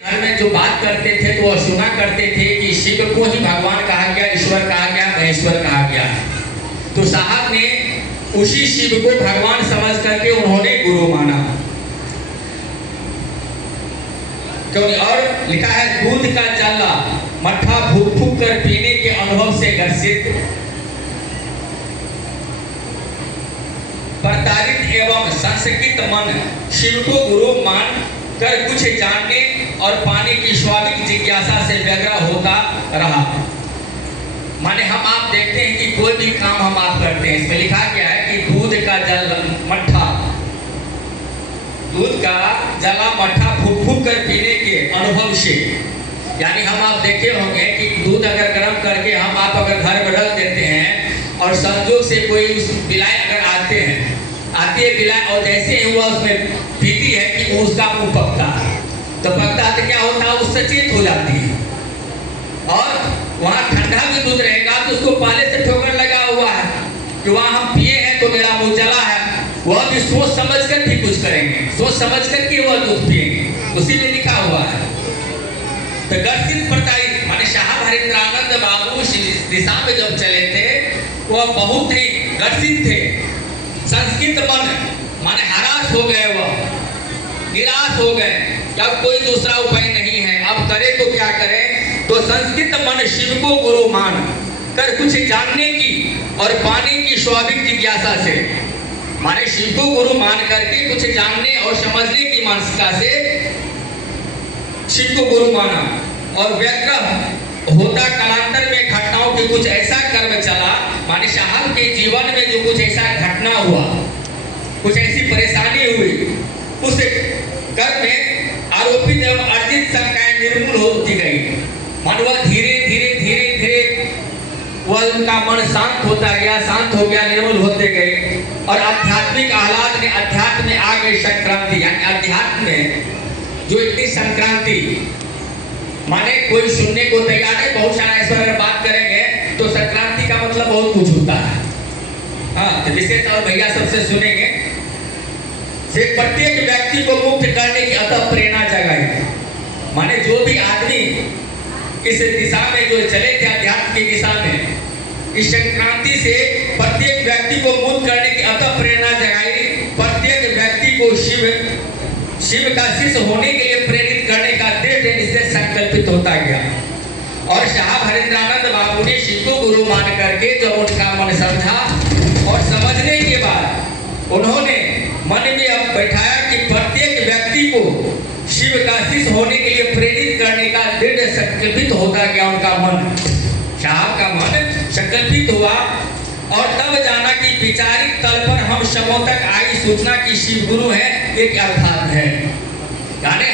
घर में जो बात करते थे तो वह सुना करते थे कि शिव को ही भगवान कहा गया, ईश्वर कहा गया, महेश्वर कहा गया। तो साहब ने उसी शिव को भगवान समझ करके उन्होंने गुरु माना। और लिखा है दूध का चल्ला मट्ठा फूक फूक कर पीने के अनुभव से ग्रसित, प्रताड़ित एवं संशयित मन शिव को गुरु मान कर कुछ जानने और पाने की स्वाभाविक जिज्ञासा से व्यग्र होता रहा। माने हम आप देखते हैं कि कोई भी काम हम आप करते हैं, इसमें लिखा गया है कि दूध का जल मट्ठा, दूध का जला मट्ठा फूक फूक कर पीने के अनुभव से, यानी हम आप देखे होंगे कि दूध अगर गर्म करके हम आप अगर घर में रख देते हैं और संजोग से कोई बिलाई अगर आती है बिलाई और जैसे ही हुआ उसमें पीती है कि उसका मुंह पकता है, तो पकता है तो क्या होता है, उससे चेत हो जाती है। और वहाँ ठंडा भी दूध रहेगा तो उसको पहले से ठोकर लगा हुआ है कि वहाँ हम पिए हैं तो मेरा मुंह जला है, वह भी सोच समझ कर भी कुछ करेंगे, सोच समझ कर के वह दूध पिएंगे, उसी में लिखा हुआ है। तो गर्सित प्रताड़ित माने शाह हरिंद्रानंद बाबू दिशा में जब चले थे वह बहुत ही गर्सित थे। संस्कृत मन माने हराश हो गए, वह निराश हो गए, अब कोई दूसरा उपाय नहीं है, अब करे तो क्या करें। तो संस्कृत मन शिव को गुरु मान कर कुछ जानने की और पाने की स्वाभाविक जिज्ञासा से, माने शिव को गुरु मान करके कुछ जानने और समझने की मानसिकता से शिव को गुरु माना और व्यग्र होता कालांतर में घटनाओं के कुछ ऐसा कर्म चला, माने साहब के जीवन में जो कुछ ऐसा घटना हुआ, कुछ ऐसी परेशानी हुई, उस कर्म में आरोपित एवं अर्जित शंकाएं निर्मूल होती गई। मन वह धीरे धीरे वह उनका मन शांत होता गया, शांत हो गया, निर्मूल होते गए और आध्यात्मिक आह्लाद में अध्यात्म में आ गई संक्रांति, यानी अध्यात्म में जो इतनी संक्रांति, माने कोई सुनने को तैयार है, बहुत सारा इस पर अगर बात करेंगे तो संक्रांति का मतलब बहुत कुछ होता है। हाँ, तो विशेष और भैया सबसे सुनेंगे से प्रत्येक व्यक्ति को मुक्त करने की अतः प्रेरणा जगाई। माने जो भी आदमी इस दिशा में जो चले थे अध्यात्म की दिशा में, इस संक्रांति से प्रत्येक व्यक्ति को मुक्त करने की अतः प्रेरणा जगाई। प्रत्येक व्यक्ति को शिव का शिष्य होने के लिए प्रेरित करने का दृढ़ निश्चय संकल्पित होता गया। और शाह हरिंद्रानंद बाबू ने शिव को गुरु मान करके जब उनका मन समझा और समझने के बाद उन्होंने मन में अब बैठाया कि प्रत्येक व्यक्ति को शिव का शिष्य होने के लिए प्रेरित करने का दृढ़ संकल्पित होता गया। उनका मन, साहब का मन संकल्पित हुआ और तब जाना कि विचारिक तल पर हम सबों तक आई सूचना की शिव गुरु है एक अर्थात है, यानी